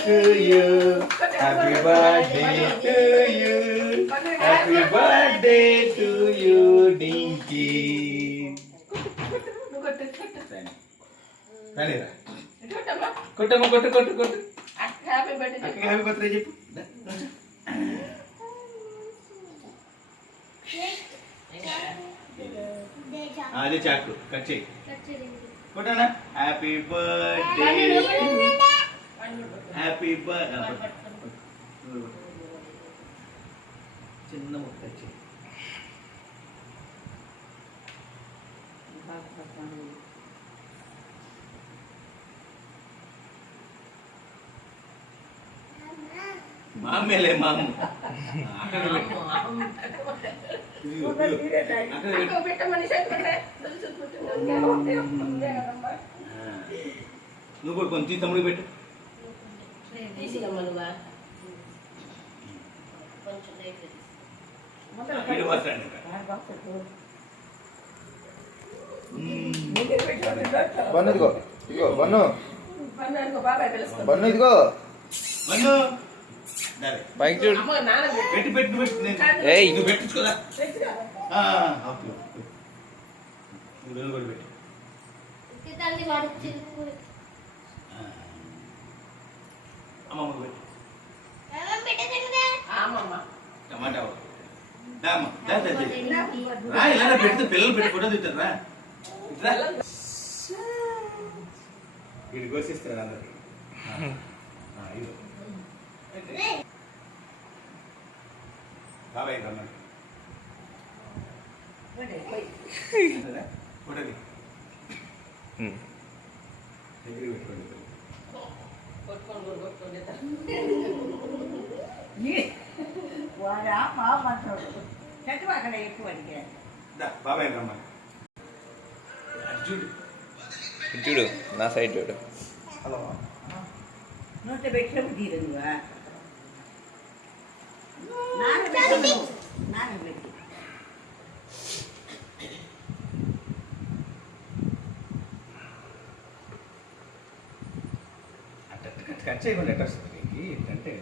to you. Happy birthday to you. Happy birthday to you, Dinky. రాలేరా కొట్టమ్మ కొట్టు కొట్టు కొట్టు happy birthday చెప్పు అదే చాకు కట్ చేయి కొట్టనా హ్యాపీ బర్త్డే హ్యాపీ బర్త్డే చిన్న ముక్క చేయి మామేలే మాము నువ్వు కూడా కొంచెం తమ్ముడు పెట్టు బన్ను ఇదిగో ఇదిగో బన్ను బన్ను ఇదిగో బన్ను పైకి చూడు పెట్టి పెట్టి పెట్టి నువ్వు పెట్టించుకోదా కూడా పెట్టి అమ్మమ్మ పెట్టి టమాటా ఇలా పెడితే పిల్లలు పెట్టి ఫోటో తింటారా వీడి కోసిస్తాడు అందరికి బాబాయ్ రమ్మని ఫోటో దగ్గర పెట్టుకోండి బాబాయ్ రమ్మని చూడు చూడు నా సైడ్ చూడు హలో నోట పెట్టినప్పుడు తీరదువా నానబెట్టు కట్ చేయకుండా ఎట్లా వస్తుంది అంటే